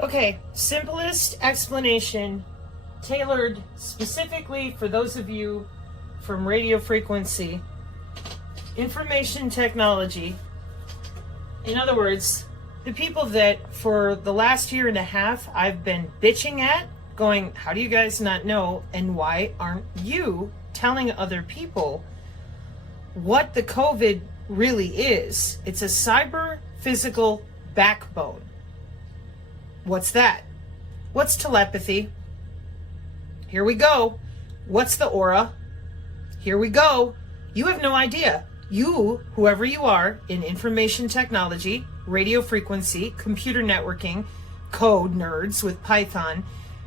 Okay, simplest explanation, tailored specifically for those of you from radio frequency, information technology. In other words, the people that for the last year and a half I've been bitching at, going, how do you guys not know, and why aren't you telling other people what the COVID really is? It's a cyber physical backbone. What's that? What's telepathy? Here we go. What's the aura? Here we go. You have no idea. You, whoever you are, in information technology, radio frequency, computer networking, code nerds with Python,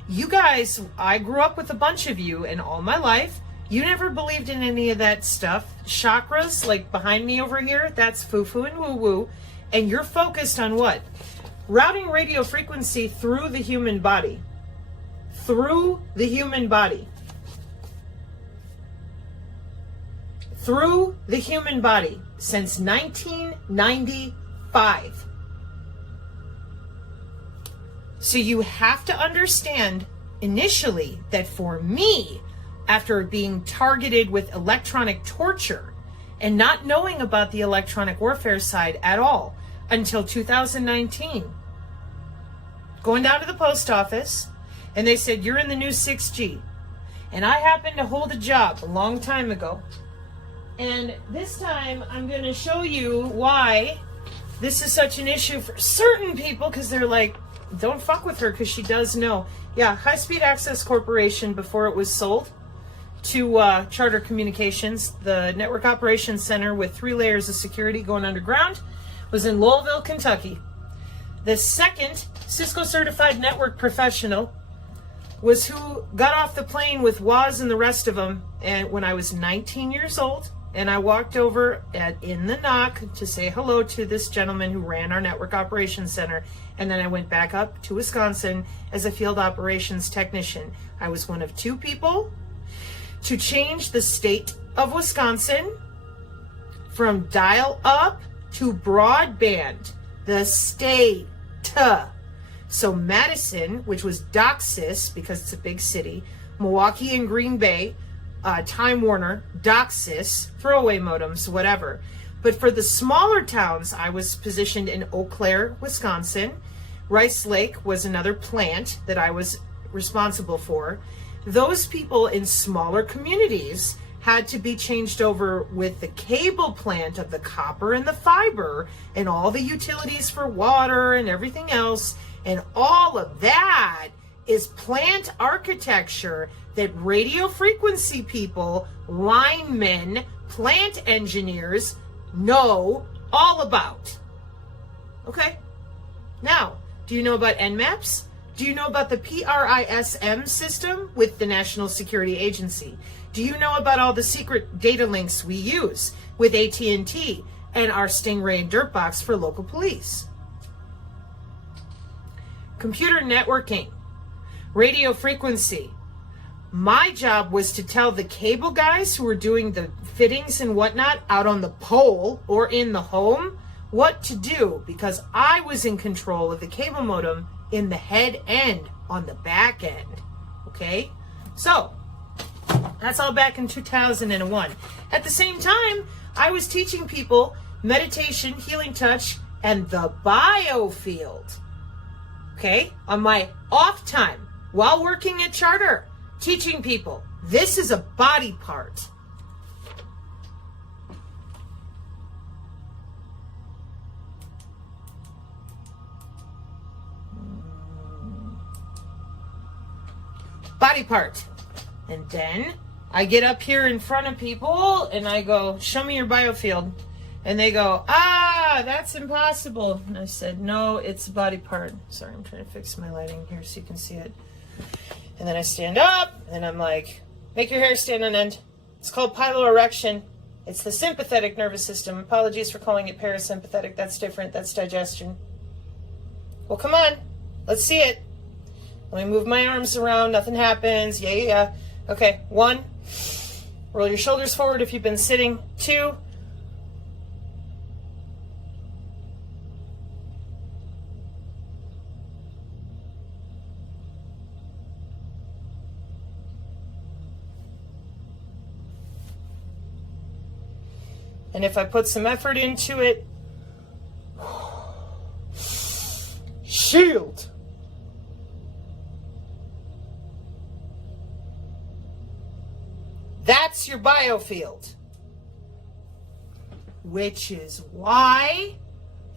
you guys, I grew up with a bunch of you, and all my life, you never believed in any of that stuff. Chakras, like behind me over here, that's foo-foo and woo-woo. And you're focused on what? Routing radio frequency through the human body. Through the human body. Through the human body since 1995. So you have to understand initially that for me, after being targeted with electronic torture and not knowing about the electronic warfare side at all until 2019, going down to the post office, and they said, you're in the new 6G. And I happened to hold a job a long time ago. And this time, I'm going to show you why this is such an issue for certain people, because they're like, don't fuck with her because she does know. Yeah, High Speed Access Corporation, before it was sold to Charter Communications, the Network Operations Center with 3 layers of security going underground, was in Louisville, Kentucky. The second Cisco certified network professional was who got off the plane with Woz and the rest of them, and when I was 19 years old, and I walked over in the knock to say hello to this gentleman who ran our network operations center, and then I went back up to Wisconsin as a field operations technician. I was one of 2 people to change the state of Wisconsin from dial-up to broadband. The state. So Madison, which was DOCSIS, because it's a big city, Milwaukee and Green Bay, Time Warner, DOCSIS, throwaway modems, whatever. But for the smaller towns, I was positioned in Eau Claire, Wisconsin. Rice Lake was another plant that I was responsible for. Those people in smaller communities had to be changed over with the cable plant of the copper and the fiber and all the utilities for water and everything else. And all of that is plant architecture that radio frequency people, linemen, plant engineers know all about. Okay? Now, do you know about NMAPs? Do you know about the PRISM system with the National Security Agency? Do you know about all the secret data links we use with AT&T and our Stingray and Dirtbox for local police? Computer networking, radio frequency. My job was to tell the cable guys who were doing the fittings and whatnot out on the pole or in the home what to do, because I was in control of the cable modem in the head end on the back end. Okay? So, that's all back in 2001. At the same time, I was teaching people meditation, healing touch, and the biofield. Okay? On my off time, while working at Charter, teaching people. This is a body part. Body part. And then I get up here in front of people and I go, show me your biofield. And they go, that's impossible. And I said, no, it's a body part. Sorry, I'm trying to fix my lighting here so you can see it. And then I stand up and I'm like, make your hair stand on end. It's called piloerection. It's the sympathetic nervous system. Apologies for calling it parasympathetic. That's different. That's digestion. Well, come on. Let's see it. Let me move my arms around. Nothing happens. Yeah. Okay. 1. Roll your shoulders forward if you've been sitting. 2. And if I put some effort into it, shield. That's your biofield. Which is why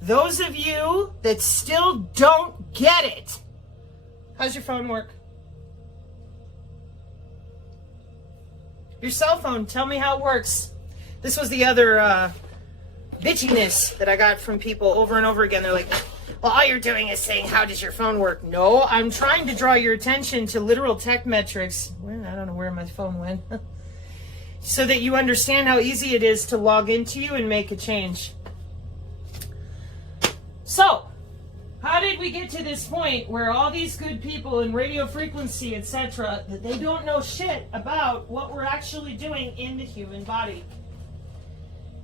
those of you that still don't get it. How's your phone work? Your cell phone, tell me how it works. This was the other bitchiness that I got from people over and over again. They're like, well, all you're doing is saying, how does your phone work? No, I'm trying to draw your attention to literal tech metrics. Well, I don't know where my phone went. So that you understand how easy it is to log into you and make a change. So, how did we get to this point where all these good people in radio frequency, etc., that they don't know shit about what we're actually doing in the human body?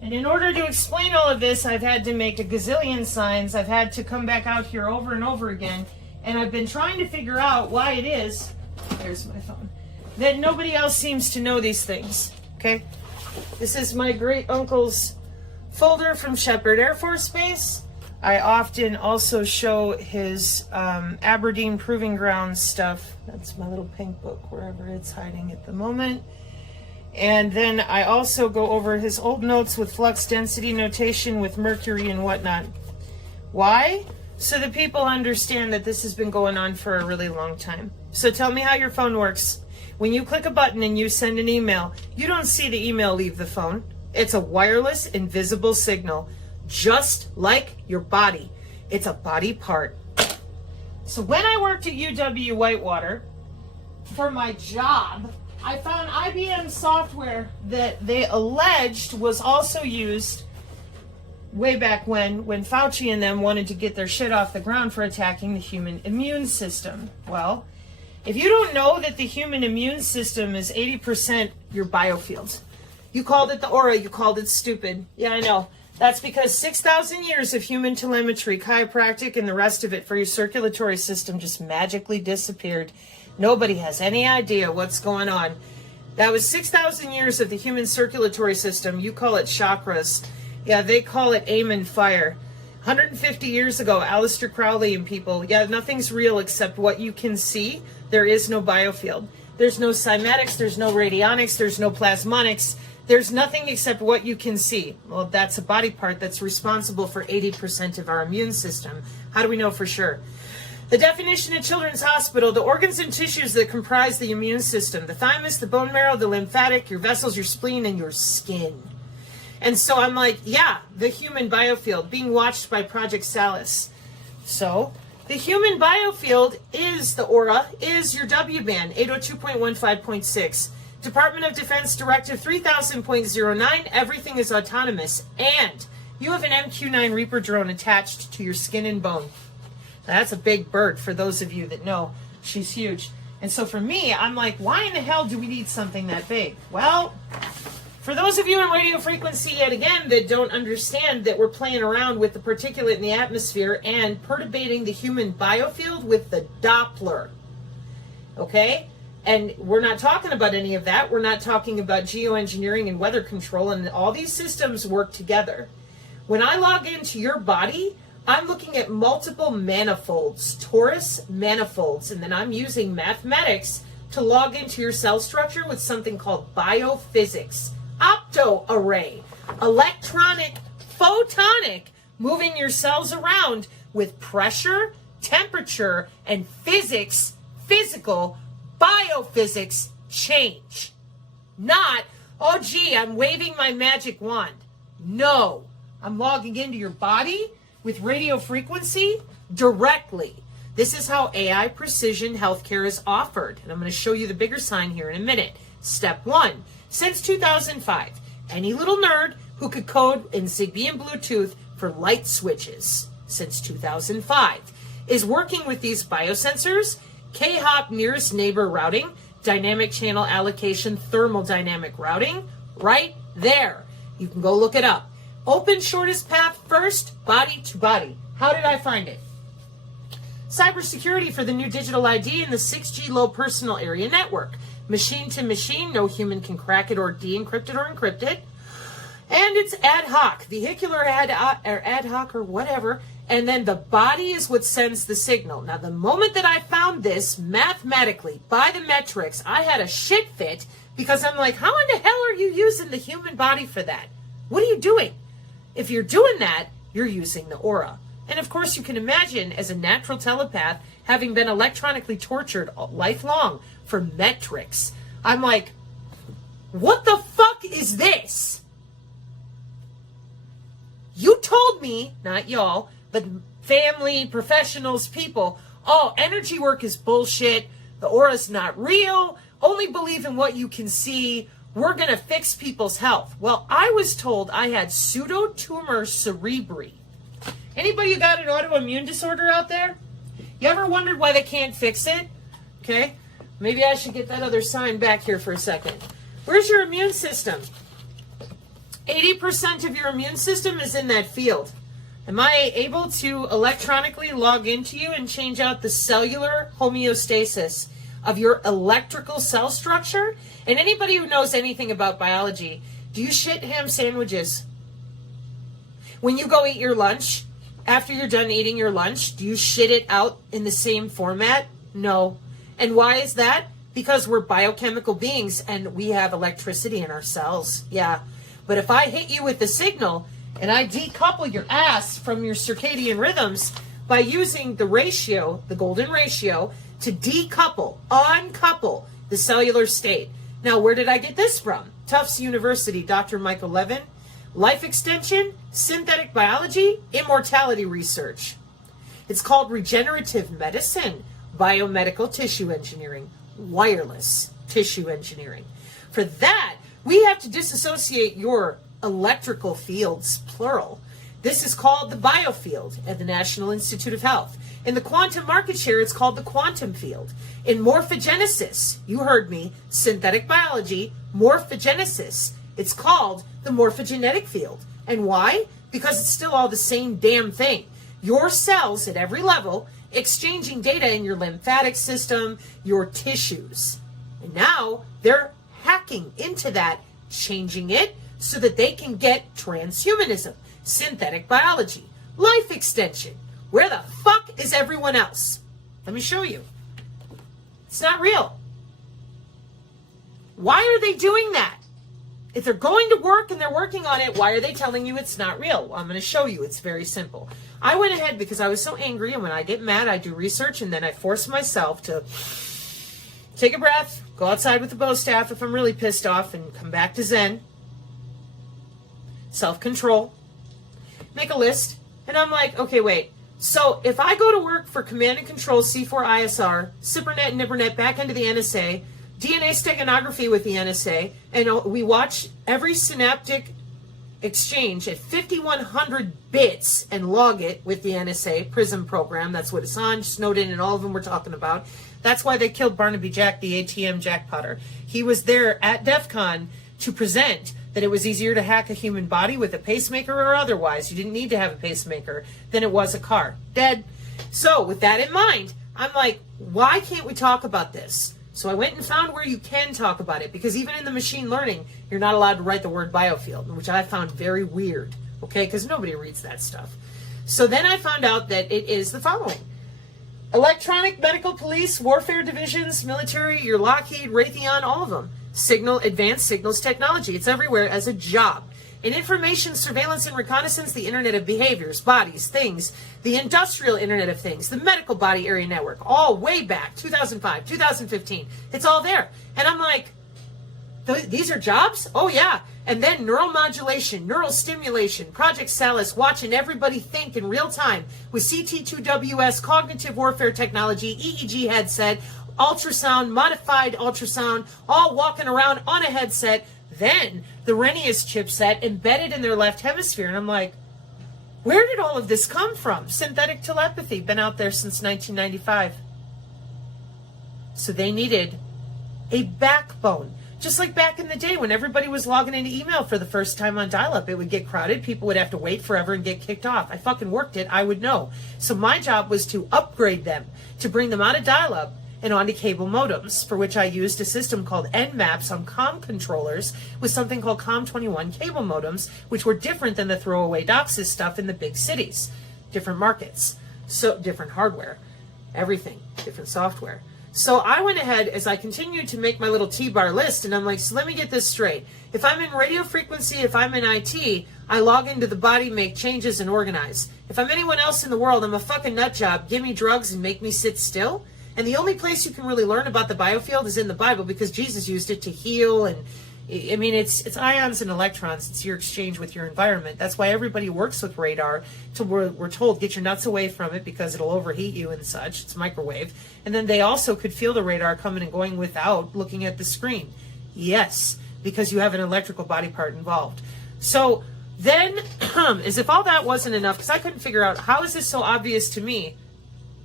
And in order to explain all of this, I've had to make a gazillion signs. I've had to come back out here over and over again. And I've been trying to figure out why it is, there's my phone, that nobody else seems to know these things. Okay? This is my great uncle's folder from Shepherd Air Force Base. I often also show his Aberdeen Proving Grounds stuff. That's my little pink book, wherever it's hiding at the moment. And then I also go over his old notes with flux density notation with mercury and whatnot. Why? So that people understand that this has been going on for a really long time. So tell me how your phone works. When you click a button and you send an email, you don't see the email leave the phone. It's a wireless, invisible signal, just like your body. It's a body part. So when I worked at UW Whitewater, for my job, I found IBM software that they alleged was also used way back when Fauci and them wanted to get their shit off the ground for attacking the human immune system. Well, if you don't know that the human immune system is 80% your biofield, you called it the aura, you called it stupid. Yeah, I know. That's because 6,000 years of human telemetry, chiropractic, and the rest of it for your circulatory system just magically disappeared. Nobody has any idea what's going on. That was 6,000 years of the human circulatory system. You call it chakras. Yeah, they call it aim and fire. 150 years ago, Aleister Crowley and people, yeah, nothing's real except what you can see. There is no biofield. There's no cymatics, there's no radionics, there's no plasmonics. There's nothing except what you can see. Well, that's a body part that's responsible for 80% of our immune system. How do we know for sure? The definition at Children's Hospital, the organs and tissues that comprise the immune system, the thymus, the bone marrow, the lymphatic, your vessels, your spleen, and your skin. And so I'm like, yeah, the human biofield being watched by Project Salus. So the human biofield is the aura, is your W band, 802.15.6. Department of Defense Directive 3000.09, everything is autonomous. And you have an MQ-9 Reaper drone attached to your skin and bone. Now, that's a big bird for those of you that know. She's huge. And so for me, I'm like, why in the hell do we need something that big? Well, for those of you in radio frequency, yet again, that don't understand that we're playing around with the particulate in the atmosphere and perturbating the human biofield with the Doppler. Okay? And we're not talking about any of that. We're not talking about geoengineering and weather control, and all these systems work together. When I log into your body, I'm looking at multiple manifolds, torus manifolds, and then I'm using mathematics to log into your cell structure with something called biophysics. Opto-array, electronic, photonic, moving your cells around with pressure, temperature, and physics, physical, biophysics change. Not, oh gee, I'm waving my magic wand. No, I'm logging into your body with radio frequency directly. This is how AI precision healthcare is offered. And I'm going to show you the bigger sign here in a minute. Step 1. Since 2005, any little nerd who could code in Zigbee and Bluetooth for light switches since 2005 is working with these biosensors, K-hop nearest neighbor routing, dynamic channel allocation, thermodynamic routing, right there. You can go look it up. Open shortest path first, body to body. How did I find it? Cybersecurity for the new digital ID and the 6G low personal area network. Machine to machine, no human can crack it or de-encrypt it or encrypt it. And it's ad hoc, vehicular ad hoc or whatever. And then the body is what sends the signal. Now, the moment that I found this mathematically by the metrics, I had a shit fit because I'm like, how in the hell are you using the human body for that? What are you doing? If you're doing that, you're using the aura. And of course, you can imagine as a natural telepath, having been electronically tortured lifelong for metrics, I'm like, what the fuck is this? You told me, not y'all, but family, professionals, people, oh, energy work is bullshit. The aura's not real. Only believe in what you can see. We're going to fix people's health. Well, I was told I had pseudotumor cerebri. Anybody who got an autoimmune disorder out there? You ever wondered why they can't fix it? Okay, maybe I should get that other sign back here for a second. Where's your immune system? 80% of your immune system is in that field. Am I able to electronically log into you and change out the cellular homeostasis of your electrical cell structure? And anybody who knows anything about biology, do you shit ham sandwiches? When you go eat your lunch, after you're done eating your lunch, do you shit it out in the same format? No. And why is that? Because we're biochemical beings and we have electricity in our cells. Yeah. But if I hit you with the signal and I decouple your ass from your circadian rhythms by using the ratio, the golden ratio, to decouple, uncouple the cellular state. Now, where did I get this from? Tufts University, Dr. Michael Levin. Life extension, synthetic biology, immortality research. It's called regenerative medicine, biomedical tissue engineering, wireless tissue engineering. For that, we have to disassociate your electrical fields, plural. This is called the biofield at the National Institute of Health. In the quantum market share, it's called the quantum field. In morphogenesis, you heard me, synthetic biology, morphogenesis, it's called the morphogenetic field. And why? Because it's still all the same damn thing. Your cells at every level exchanging data in your lymphatic system, your tissues. And now they're hacking into that, changing it so that they can get transhumanism, synthetic biology, life extension. Where the fuck is everyone else? Let me show you. It's not real. Why are they doing that? If they're going to work and they're working on it, why are they telling you it's not real? Well, I'm going to show you. It's very simple. I went ahead because I was so angry, and when I get mad, I do research, and then I force myself to take a breath, go outside with the bow staff if I'm really pissed off, and come back to Zen. Self-control. Make a list. And I'm like, okay, wait. So if I go to work for Command and Control C4ISR, CyberNet and NIBRNet back into the NSA, DNA steganography with the NSA, and we watch every synaptic exchange at 5,100 bits and log it with the NSA PRISM program. That's what Assange, Snowden, and all of them were talking about. That's why they killed Barnaby Jack, the ATM jackpotter. He was there at DEF CON to present that it was easier to hack a human body with a pacemaker or otherwise. You didn't need to have a pacemaker than it was a car. Dead. So with that in mind, I'm like, why can't we talk about this? So I went and found where you can talk about it, because even in the machine learning, you're not allowed to write the word biofield, which I found very weird, okay, because nobody reads that stuff. So then I found out that it is the following. Electronic, medical, police, warfare divisions, military, your Lockheed, Raytheon, all of them. Advanced signals technology. It's everywhere as a job. In information, surveillance, and reconnaissance, the Internet of Behaviors, Bodies, Things, the Industrial Internet of Things, the Medical Body Area Network, all way back, 2005, 2015. It's all there. And I'm like, these are jobs? Oh, yeah. And then neural modulation, neural stimulation, Project Salus, watching everybody think in real time with CT2WS, cognitive warfare technology, EEG headset, ultrasound, modified ultrasound, all walking around on a headset. Then the Renius chipset embedded in their left hemisphere. And I'm like, where did all of this come from? Synthetic telepathy, been out there since 1995. So they needed a backbone. Just like back in the day when everybody was logging into email for the first time on dial-up, it would get crowded. People would have to wait forever and get kicked off. I fucking worked it. I would know. So my job was to upgrade them, to bring them out of dial-up and onto cable modems, for which I used a system called Nmaps on comm controllers with something called COM21 cable modems, which were different than the throwaway DOCSIS stuff in the big cities. Different markets, so different hardware, everything, different software. So I went ahead as I continued to make my little T-bar list, and I'm like, so let me get this straight. If I'm in radio frequency, if I'm in IT, I log into the body, make changes, and organize. If I'm anyone else in the world, I'm a fucking nut job. Give me drugs and make me sit still. And the only place you can really learn about the biofield is in the Bible, because Jesus used it to heal. And I mean, it's ions and electrons. It's your exchange with your environment. That's why everybody works with radar. Till we're told, get your nuts away from it because it'll overheat you and such. It's microwave. And then they also could feel the radar coming and going without looking at the screen. Yes, because you have an electrical body part involved. So then, as if all that wasn't enough, because I couldn't figure out, how is this so obvious to me,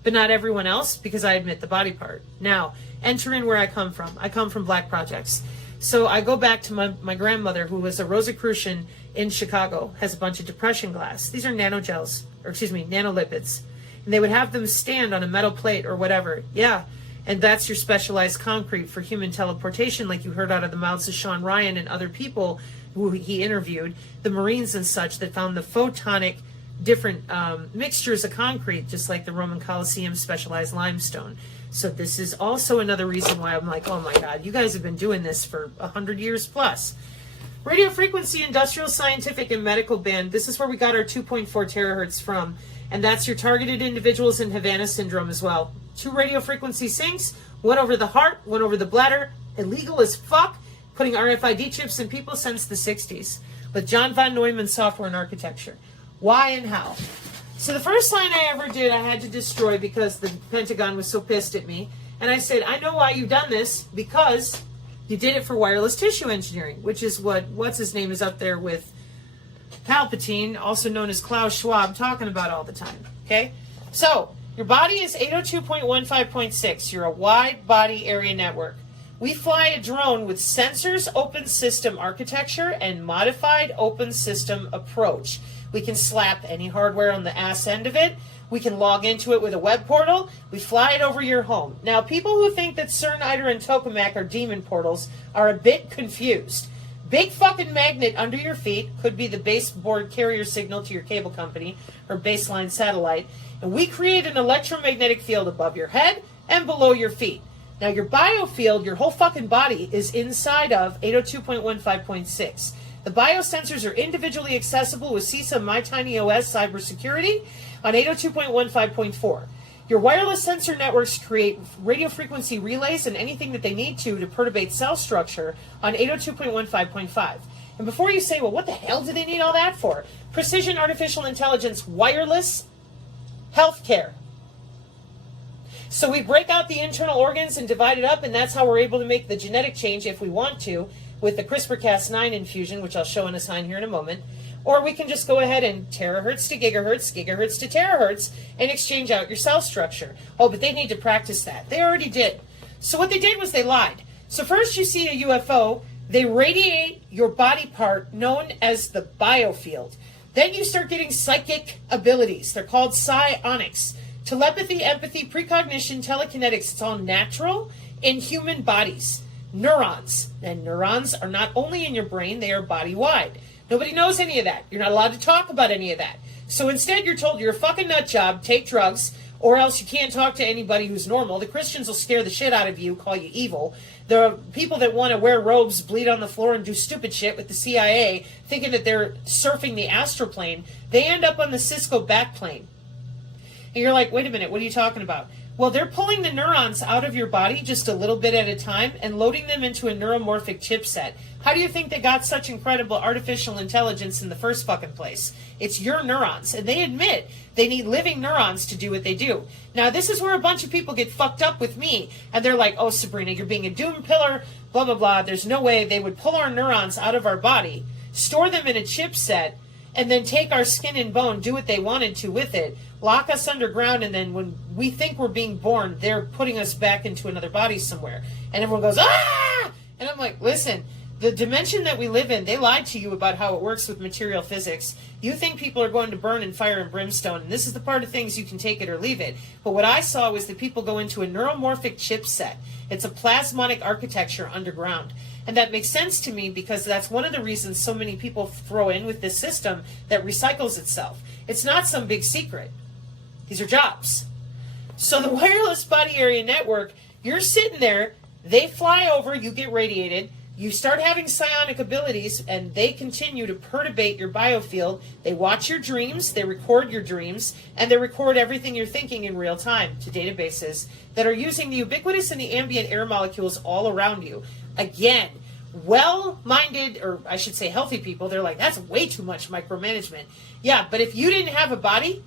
but not everyone else? Because I admit the body part. Now, enter in where I come from. I come from Black Projects. So I go back to my grandmother, who was a Rosicrucian in Chicago, has a bunch of depression glass. These are nanolipids. And they would have them stand on a metal plate or whatever. Yeah. And that's your specialized concrete for human teleportation, like you heard out of the mouths of Sean Ryan and other people who he interviewed, the Marines and such, that found the photonic different mixtures of concrete, just like the Roman Colosseum specialized limestone. So this is also another reason why I'm like, oh my God, you guys have been doing this for 100 years plus. Radio frequency, industrial, scientific, and medical band. This is where we got our 2.4 terahertz from. And that's your targeted individuals in Havana syndrome as well. 2 radio frequency sinks, one over the heart, one over the bladder. Illegal as fuck, putting RFID chips in people since the 60s. With John von Neumann software and architecture. Why and how? So the first line I ever did, I had to destroy because the Pentagon was so pissed at me. And I said, I know why you've done this, because you did it for wireless tissue engineering, which is what's his name is up there with Palpatine, also known as Klaus Schwab, talking about all the time. Okay? So, your body is 802.15.6. You're a wide body area network. We fly a drone with sensors, open system architecture, and modified open system approach. We can slap any hardware on the ass end of it. We can log into it with a web portal. We fly it over your home. Now, people who think that CERN, ITER, and Tokamak are demon portals are a bit confused. Big fucking magnet under your feet could be the baseboard carrier signal to your cable company or baseline satellite. And we create an electromagnetic field above your head and below your feet. Now, your biofield, your whole fucking body, is inside of 802.15.6. The biosensors are individually accessible with CISA MyTinyOS cybersecurity on 802.15.4. Your wireless sensor networks create radio frequency relays and anything that they need to perturbate cell structure on 802.15.5. And before you say, well, what the hell do they need all that for? Precision artificial intelligence wireless healthcare. So we break out the internal organs and divide it up, and that's how we're able to make the genetic change if we want to, with the CRISPR-Cas9 infusion, which I'll show in a sign here in a moment. Or we can just go ahead and terahertz to gigahertz, gigahertz to terahertz, and exchange out your cell structure. Oh, but they need to practice that. They already did. So what they did was they lied. So first you see a UFO, they radiate your body part known as the biofield. Then you start getting psychic abilities. They're called psionics. Telepathy, empathy, precognition, telekinetics. It's all natural in human bodies. Neurons. And neurons are not only in your brain, they are body-wide. Nobody knows any of that. You're not allowed to talk about any of that. So instead you're told you're a fucking nut job, take drugs, or else you can't talk to anybody who's normal. The Christians will scare the shit out of you, call you evil. The people that want to wear robes, bleed on the floor, and do stupid shit with the CIA, thinking that they're surfing the astral plane, they end up on the Cisco backplane. And you're like, wait a minute, what are you talking about? Well, they're pulling the neurons out of your body just a little bit at a time and loading them into a neuromorphic chipset. How do you think they got such incredible artificial intelligence in the first fucking place? It's your neurons. And they admit they need living neurons to do what they do. Now, this is where a bunch of people get fucked up with me. And they're like, oh, Sabrina, you're being a doom pillar, blah, blah, blah. There's no way they would pull our neurons out of our body, store them in a chipset, and then take our skin and bone, do what they wanted to with it, lock us underground, and then when we think we're being born, they're putting us back into another body somewhere. And everyone goes, ah! And I'm like, listen, The dimension that we live in, they lied to you about how it works with material physics. You think people are going to burn in fire and brimstone, and this is the part of things you can take it or leave it. But what I saw was that people go into a neuromorphic chipset. It's a plasmonic architecture underground. And that makes sense to me because that's one of the reasons so many people throw in with this system that recycles itself. It's not some big secret. These are jobs. So the wireless body area network, you're sitting there, they fly over, you get radiated, you start having psionic abilities, and they continue to perturbate your biofield. They watch your dreams, they record your dreams, and they record everything you're thinking in real time to databases that are using the ubiquitous and the ambient air molecules all around you. Again, well-minded, or I should say healthy people, they're like, that's way too much micromanagement. Yeah, but if you didn't have a body,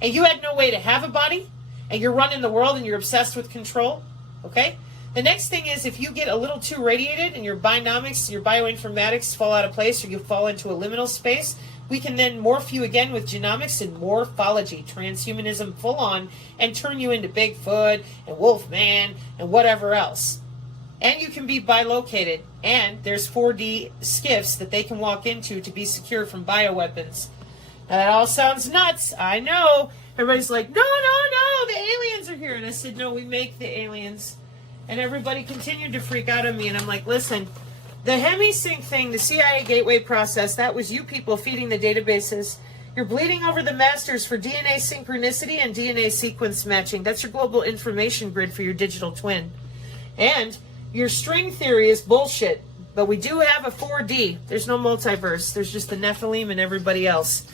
and you had no way to have a body, and you're running the world and you're obsessed with control, okay? The next thing is if you get a little too radiated and your bionomics, your bioinformatics fall out of place or you fall into a liminal space, we can then morph you again with genomics and morphology, transhumanism full on, and turn you into Bigfoot and Wolfman and whatever else. And you can be bilocated, and there's 4D skiffs that they can walk into to be secure from bioweapons. Now that all sounds nuts, I know. Everybody's like, no, the aliens are here. And I said, no, we make the aliens. And everybody continued to freak out on me. And I'm like, listen, the hemisync thing, the CIA gateway process, that was you people feeding the databases. You're bleeding over the masters for DNA synchronicity and DNA sequence matching. That's your global information grid for your digital twin. And your string theory is bullshit. But we do have a 4D. There's no multiverse. There's just the Nephilim and everybody else.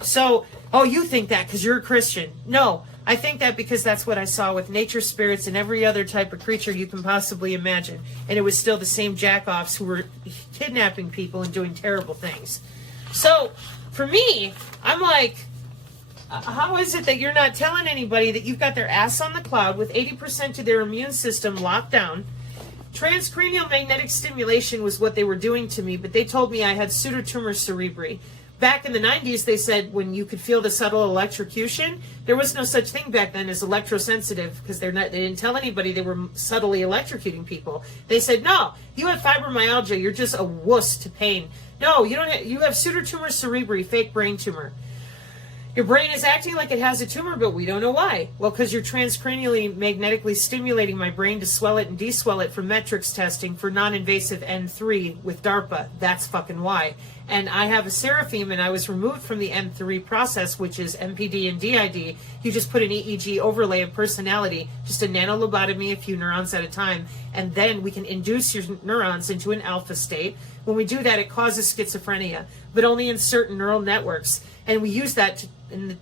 So, oh, you think that because you're a Christian. No, I think that because that's what I saw with nature spirits and every other type of creature you can possibly imagine. And it was still the same jack-offs who were kidnapping people and doing terrible things. So, for me, I'm like, how is it that you're not telling anybody that you've got their ass on the cloud with 80% of their immune system locked down? Transcranial magnetic stimulation was what they were doing to me, but they told me I had pseudotumor cerebri. Back in the 90s, they said when you could feel the subtle electrocution, there was no such thing back then as electrosensitive because they didn't tell anybody they were subtly electrocuting people. They said, no, you have fibromyalgia, you're just a wuss to pain. No, you don't. You have pseudotumor cerebri, fake brain tumor. Your brain is acting like it has a tumor, but we don't know why. Well, because you're transcranially magnetically stimulating my brain to swell it and deswell it for metrics testing for non-invasive N3 with DARPA. That's fucking why. And I have a seraphim, and I was removed from the N3 process, which is MPD and DID. You just put an EEG overlay of personality, just a nanolobotomy, a few neurons at a time, and then we can induce your neurons into an alpha state. When we do that, it causes schizophrenia, but only in certain neural networks. And we use that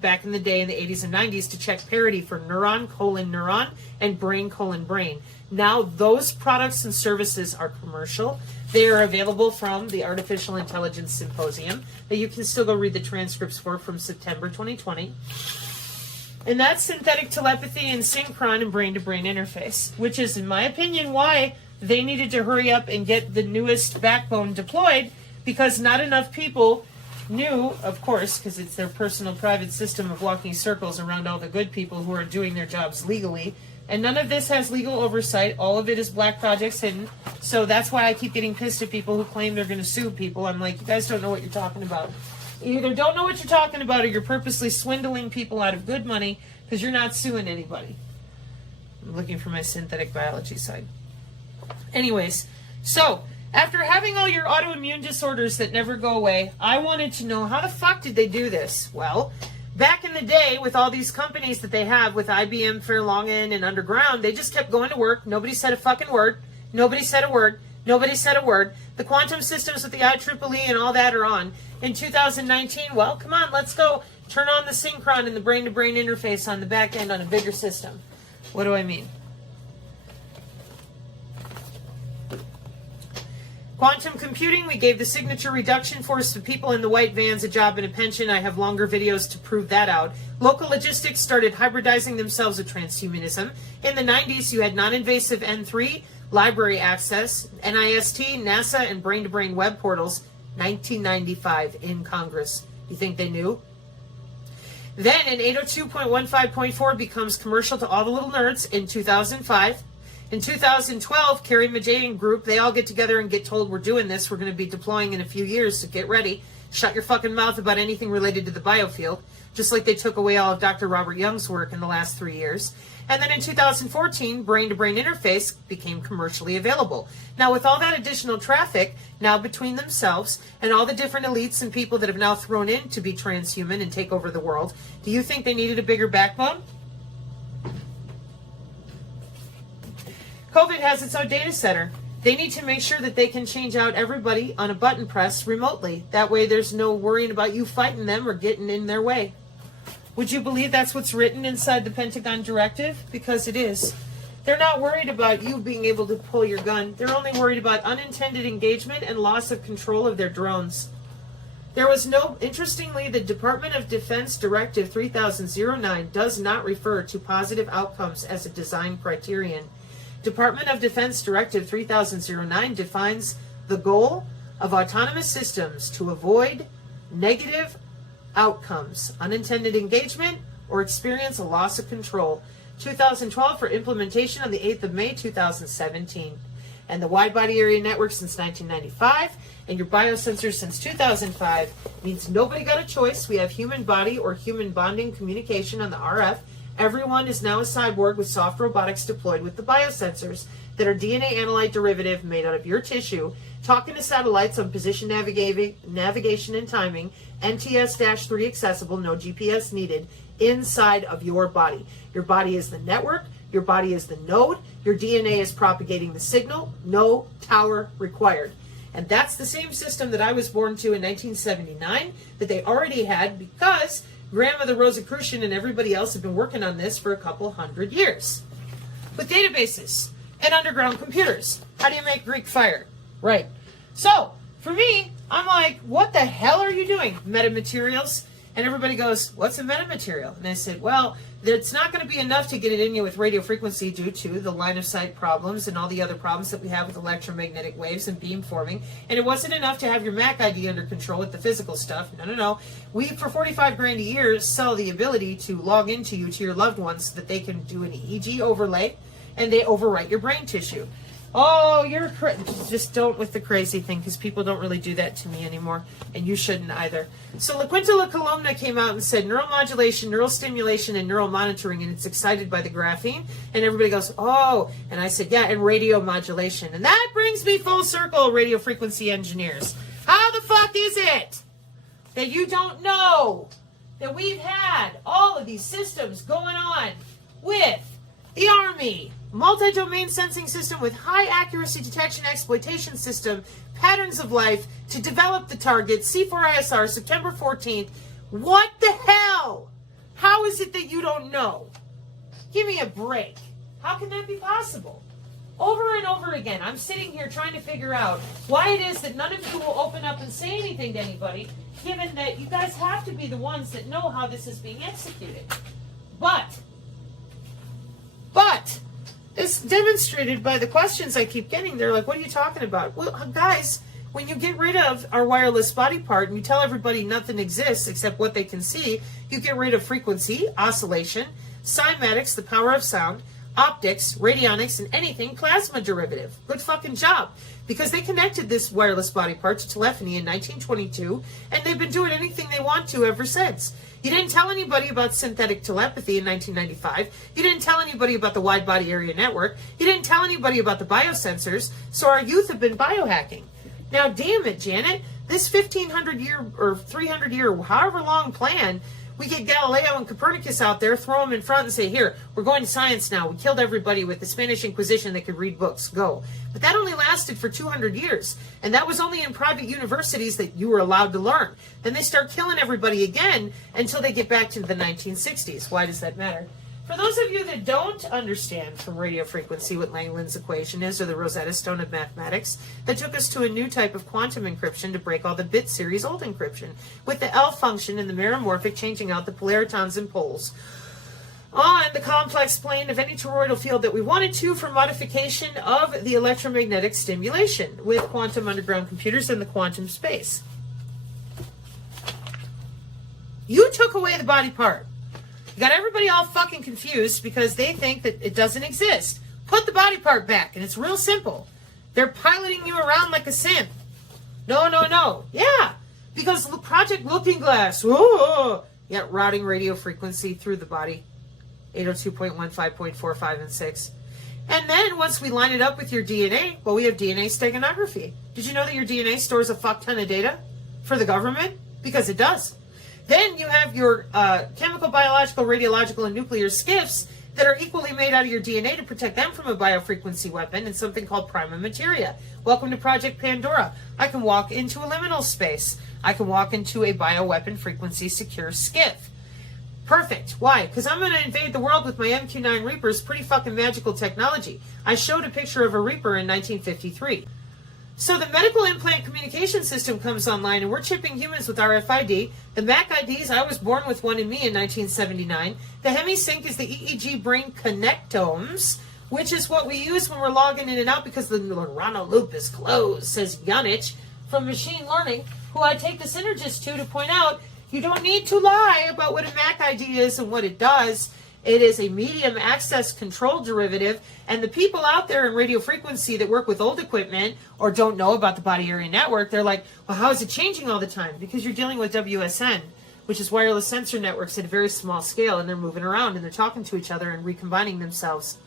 back in the day in the 80s and 90s to check parity for neuron, neuron, and brain, brain. Now those products and services are commercial. They are available from the Artificial Intelligence Symposium that you can still go read the transcripts for from September 2020. And that's synthetic telepathy and synchron and brain-to-brain interface, which is, in my opinion, why they needed to hurry up and get the newest backbone deployed, because not enough people knew, of course, because it's their personal private system of walking circles around all the good people who are doing their jobs legally. And none of this has legal oversight. All of it is black projects hidden. So that's why I keep getting pissed at people who claim they're going to sue people. I'm like, you guys don't know what you're talking about. You either don't know what you're talking about or you're purposely swindling people out of good money because you're not suing anybody. I'm looking for my synthetic biology side. Anyways, so after having all your autoimmune disorders that never go away, I wanted to know, how the fuck did they do this? Well, back in the day, with all these companies that they have with IBM, Fairlongen, and Underground, they just kept going to work. Nobody said a fucking word. Nobody said a word. Nobody said a word. The quantum systems with the IEEE and all that are on. In 2019, well, come on, let's go. Turn on the synchron and the brain-to-brain interface on the back end on a bigger system. What do I mean? Quantum computing, we gave the signature reduction force to people in the white vans a job and a pension. I have longer videos to prove that out. Local logistics started hybridizing themselves with transhumanism. In the 90s, you had non-invasive N3, library access, NIST, NASA, and brain-to-brain web portals. 1995 in Congress. You think they knew? Then in 802.15.4 becomes commercial to all the little nerds in 2005. In 2012, Carrie Majay group, they all get together and get told, we're doing this. We're going to be deploying in a few years, so get ready. Shut your fucking mouth about anything related to the biofield, just like they took away all of Dr. Robert Young's work in the last 3 years. And then in 2014, brain-to-brain interface became commercially available. Now, with all that additional traffic now between themselves and all the different elites and people that have now thrown in to be transhuman and take over the world, do you think they needed a bigger backbone? COVID has its own data center. They need to make sure that they can change out everybody on a button press remotely. That way there's no worrying about you fighting them or getting in their way. Would you believe that's what's written inside the Pentagon directive? Because it is. They're not worried about you being able to pull your gun. They're only worried about unintended engagement and loss of control of their drones. There was no, interestingly, the Department of Defense Directive 3009 does not refer to positive outcomes as a design criterion. Department of Defense Directive 3009 defines the goal of autonomous systems to avoid negative outcomes, unintended engagement, or experience a loss of control. 2012 for implementation on the 8th of May 2017. And the wide body area network since 1995 and your biosensors since 2005 means nobody got a choice. We have human body or human bonding communication on the RF. Everyone is now a cyborg with soft robotics deployed with the biosensors that are DNA analyte derivative made out of your tissue, talking to satellites on position navigation and timing, NTS-3 accessible, no GPS needed, inside of your body. Your body is the network, your body is the node, your DNA is propagating the signal, no tower required. And that's the same system that I was born to in 1979 that they already had because Grandmother Rosicrucian and everybody else have been working on this for a couple hundred years. With databases and underground computers, how do you make Greek fire? Right. So, for me, I'm like, what the hell are you doing? Metamaterials? And everybody goes, what's a metamaterial? And I said, well, it's not going to be enough to get it in you with radio frequency due to the line of sight problems and all the other problems that we have with electromagnetic waves and beamforming. And it wasn't enough to have your Mac ID under control with the physical stuff. No. We, for $45,000 a year, sell the ability to log into you, to your loved ones, so that they can do an EEG overlay and they overwrite your brain tissue. Oh, you're just don't with the crazy thing, because people don't really do that to me anymore, and you shouldn't either. So La Quinta La Columna came out and said neuromodulation, neural stimulation, and neural monitoring, and it's excited by the graphene, and everybody goes, oh, and I said, yeah, and radio modulation. And that brings me full circle, radio frequency engineers. How the fuck is it that you don't know that we've had all of these systems going on with the Army, multi-domain sensing system with high accuracy detection exploitation system, patterns of life to develop the target, C4ISR, September 14th. What the hell? How is it that you don't know? Give me a break. How can that be possible? Over and over again, I'm sitting here trying to figure out why it is that none of you will open up and say anything to anybody, given that you guys have to be the ones that know how this is being executed. But, it's demonstrated by the questions I keep getting. They're like, what are you talking about? Well, guys, when you get rid of our wireless body part and you tell everybody nothing exists except what they can see, you get rid of frequency, oscillation, cymatics, the power of sound, optics, radionics, and anything plasma derivative. Good fucking job. Because they connected this wireless body part to telephony in 1922, and they've been doing anything they want to ever since. You didn't tell anybody about synthetic telepathy in 1995. You didn't tell anybody about the wide body area network. You didn't tell anybody about the biosensors, so our youth have been biohacking. Now, damn it, Janet, this 1,500 year or 300 year, however long plan, we get Galileo and Copernicus out there, throw them in front and say, here, we're going to science now. We killed everybody with the Spanish Inquisition that could read books. Go. But that only lasted for 200 years. And that was only in private universities that you were allowed to learn. Then they start killing everybody again until they get back to the 1960s. Why does that matter? For those of you that don't understand from radio frequency what Langland's equation is, or the Rosetta Stone of mathematics, that took us to a new type of quantum encryption to break all the bit series old encryption, with the L function and the meromorphic changing out the polaritons and poles on the complex plane of any toroidal field that we wanted to for modification of the electromagnetic stimulation with quantum underground computers in the quantum space. You took away the body part. You got everybody all fucking confused because they think that it doesn't exist. Put the body part back. And it's real simple. They're piloting you around like a sim. No, no, no. Yeah. Because Project Looking Glass. Whoa. Yeah, routing radio frequency through the body. 802.15.4, 5, and 6. And then once we line it up with your DNA, well, we have DNA steganography. Did you know that your DNA stores a fuck ton of data for the government? Because it does. Then you have your chemical, biological, radiological, and nuclear skiffs that are equally made out of your DNA to protect them from a biofrequency weapon and something called prima materia. Welcome to Project Pandora. I can walk into a liminal space. I can walk into a bioweapon frequency secure skiff. Perfect. Why? Because I'm going to invade the world with my MQ-9 Reapers, pretty fucking magical technology. I showed a picture of a Reaper in 1953. So the medical implant communication system comes online, and we're chipping humans with RFID. The MAC IDs, I was born with one in me in 1979. The HemiSync is the EEG brain connectomes, which is what we use when we're logging in and out because the neuronal loop is closed, says Janich from Machine Learning, who I take the synergist to point out you don't need to lie about what a MAC ID is and what it does. It is a medium access control derivative, and the people out there in radio frequency that work with old equipment or don't know about the body area network, they're like, well, how is it changing all the time? Because you're dealing with WSN, which is wireless sensor networks at a very small scale, and they're moving around and they're talking to each other and recombining themselves.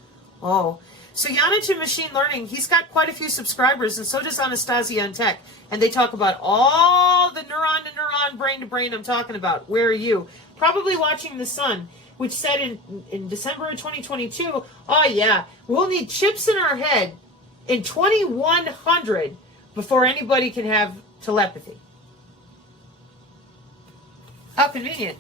Oh. So Janich in Machine Learning, he's got quite a few subscribers, and so does Anastasia on Tech. And they talk about all the neuron to neuron, brain to brain I'm talking about. Where are you? Probably watching The Sun, which said in December of 2022, oh yeah, we'll need chips in our head in 2100 before anybody can have telepathy. How convenient.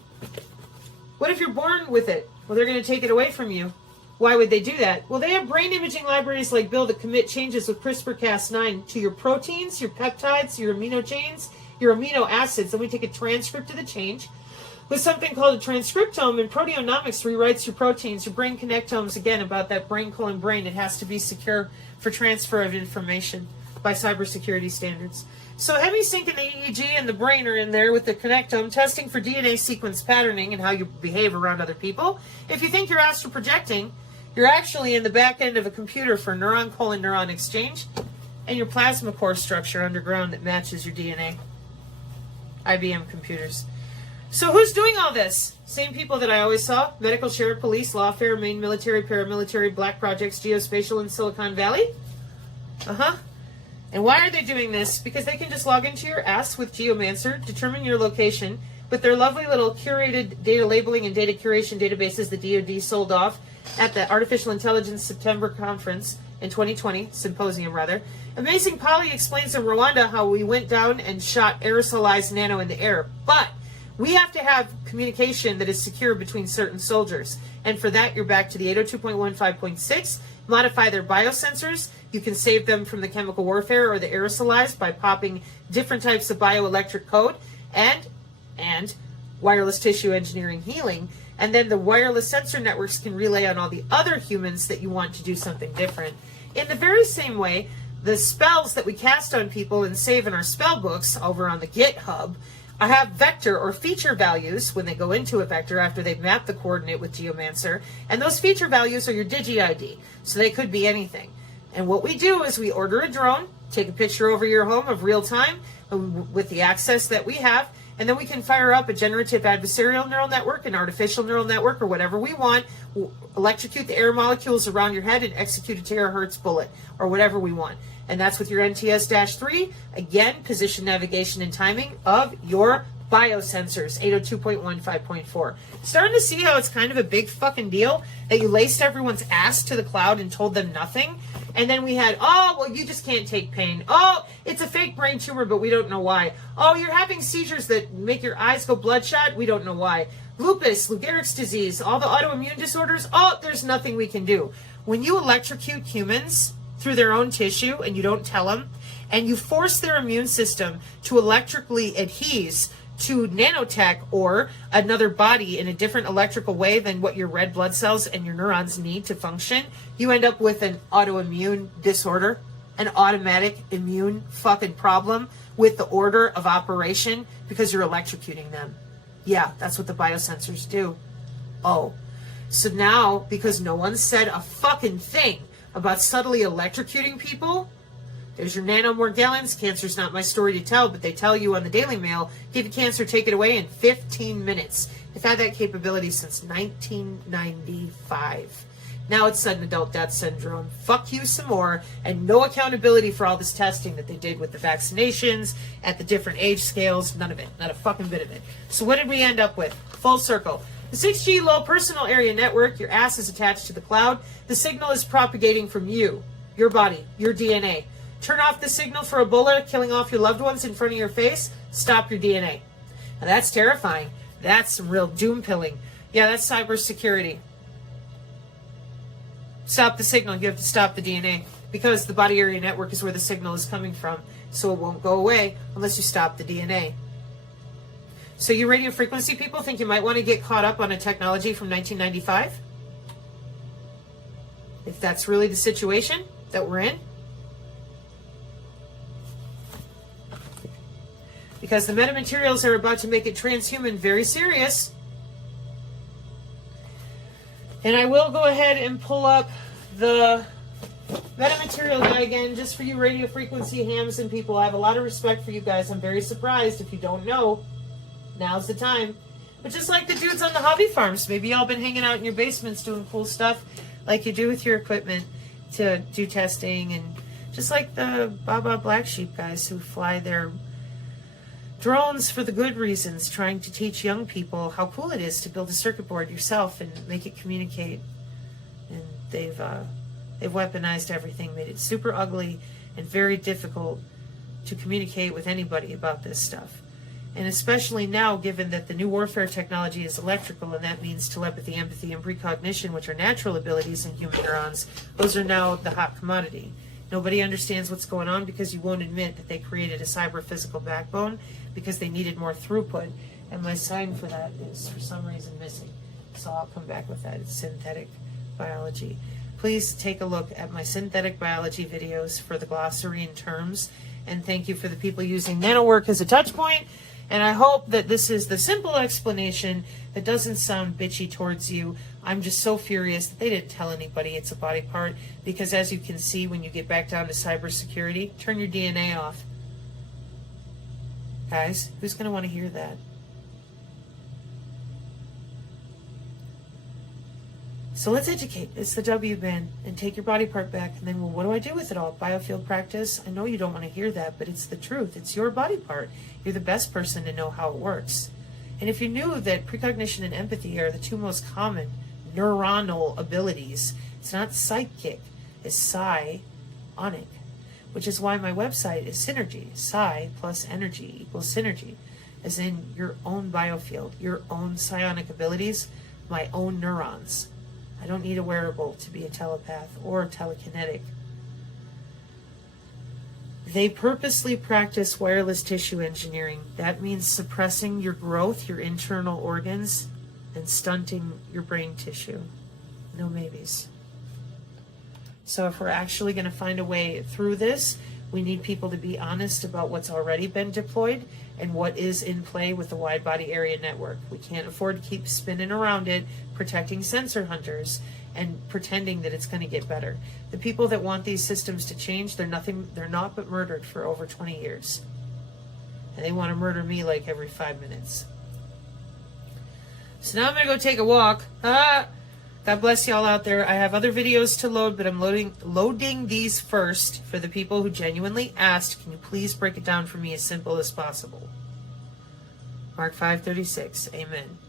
What if you're born with it? Well, they're going to take it away from you. Why would they do that? Well, they have brain imaging libraries like Bill that commit changes with CRISPR-Cas9 to your proteins, your peptides, your amino chains, your amino acids. Then we take a transcript of the change with something called a transcriptome, and proteomics rewrites your proteins, your brain connectomes, again, about that brain. It has to be secure for transfer of information by cybersecurity standards. So HemiSync and the EEG and the brain are in there with the connectome, testing for DNA sequence patterning and how you behave around other people. If you think you're astral projecting, you're actually in the back end of a computer for neuron-colon-neuron exchange and your plasma core structure underground that matches your DNA. IBM computers. So who's doing all this? Same people that I always saw. Medical, sheriff, police, lawfare, Maine military, paramilitary, black projects, geospatial in Silicon Valley. And why are they doing this? Because they can just log into your ass with Geomancer, determine your location with their lovely little curated data labeling and data curation databases the DoD sold off at the Artificial Intelligence September conference in 2020, symposium rather. Amazing Polly explains in Rwanda how we went down and shot aerosolized nano in the air. But we have to have communication that is secure between certain soldiers. And for that, you're back to the 802.15.6. Modify their biosensors. You can save them from the chemical warfare or the aerosolized by popping different types of bioelectric code and wireless tissue engineering healing. And then the wireless sensor networks can relay on all the other humans that you want to do something different. In the very same way, the spells that we cast on people and save in our spell books over on the GitHub have vector or feature values when they go into a vector after they've mapped the coordinate with Geomancer. And those feature values are your Digi-ID. So they could be anything. And what we do is we order a drone, take a picture over your home of real time with the access that we have, and then we can fire up a generative adversarial neural network, an artificial neural network, or whatever we want, electrocute the air molecules around your head and execute a terahertz bullet, or whatever we want. And that's with your NTS-3. Again, position, navigation, and timing of your biosensors, 802.15.4. Starting to see how it's kind of a big fucking deal that you laced everyone's ass to the cloud and told them nothing. And then we had, oh, well, you just can't take pain. Oh, it's a fake brain tumor, but we don't know why. Oh, you're having seizures that make your eyes go bloodshot. We don't know why. Lupus, Lou Gehrig's disease, all the autoimmune disorders. Oh, there's nothing we can do. When you electrocute humans through their own tissue and you don't tell them, and you force their immune system to electrically adhese to nanotech or another body in a different electrical way than what your red blood cells and your neurons need to function, you end up with an autoimmune disorder, an automatic immune fucking problem with the order of operation because you're electrocuting them. Yeah, that's what the biosensors do. Oh, so now, because no one said a fucking thing about subtly electrocuting people. There's your nanomorgellons. Cancer's not my story to tell, but they tell you on the Daily Mail, give you cancer, take it away in 15 minutes. They've had that capability since 1995. Now it's sudden adult death syndrome. Fuck you some more, and no accountability for all this testing that they did with the vaccinations at the different age scales. None of it. Not a fucking bit of it. So what did we end up with? Full circle. The 6G low personal area network, your ass is attached to the cloud. The signal is propagating from you, your body, your DNA. Turn off the signal for Ebola killing off your loved ones in front of your face. Stop your DNA. Now that's terrifying. That's some real doom pilling. Yeah, that's cybersecurity. Stop the signal. You have to stop the DNA because the body area network is where the signal is coming from. So it won't go away unless you stop the DNA. So you radio frequency people think you might want to get caught up on a technology from 1995? If that's really the situation that we're in? Because the metamaterials are about to make it transhuman very serious. And I will go ahead and pull up the metamaterial guy again, just for you radio frequency hams and people. I have a lot of respect for you guys. I'm very surprised if you don't know. Now's the time. But just like the dudes on the hobby farms, maybe y'all been hanging out in your basements doing cool stuff like you do with your equipment to do testing. And just like the Baba Black Sheep guys who fly their drones for the good reasons, trying to teach young people how cool it is to build a circuit board yourself and make it communicate. And they've weaponized everything, made it super ugly and very difficult to communicate with anybody about this stuff. And especially now, given that the new warfare technology is electrical, and that means telepathy, empathy, and precognition, which are natural abilities in human neurons, those are now the hot commodity. Nobody understands what's going on because you won't admit that they created a cyber-physical backbone because they needed more throughput. And my sign for that is, for some reason, missing. So I'll come back with that. It's synthetic biology. Please take a look at my synthetic biology videos for the glossary and terms. And thank you for the people using NanoWork as a touch point. And I hope that this is the simple explanation that doesn't sound bitchy towards you. I'm just so furious that they didn't tell anybody it's a body part, because as you can see, when you get back down to cybersecurity, turn your DNA off. Guys, who's going to want to hear that? So let's educate. It's the W band, and take your body part back. And then, well, what do I do with it all? Biofield practice? I know you don't want to hear that, but it's the truth. It's your body part. You're the best person to know how it works. And if you knew that precognition and empathy are the two most common neuronal abilities, it's not psychic, it's psionic, which is why my website is Synergy. Psi plus energy equals synergy, as in your own biofield, your own psionic abilities, my own neurons. I don't need a wearable to be a telepath or telekinetic. They purposely practice wireless tissue engineering. That means suppressing your growth, your internal organs, and stunting your brain tissue. No maybes. So if we're actually going to find a way through this, we need people to be honest about what's already been deployed and what is in play with the wide body area network. We can't afford to keep spinning around it, protecting sensor hunters and pretending that it's going to get better. The people that want these systems to change, they're not but murdered for over 20 years. And they want to murder me like every 5 minutes. So now I'm going to go take a walk. God bless y'all out there. I have other videos to load, but I'm loading these first for the people who genuinely asked, can you please break it down for me as simple as possible? Mark 5:36. Amen.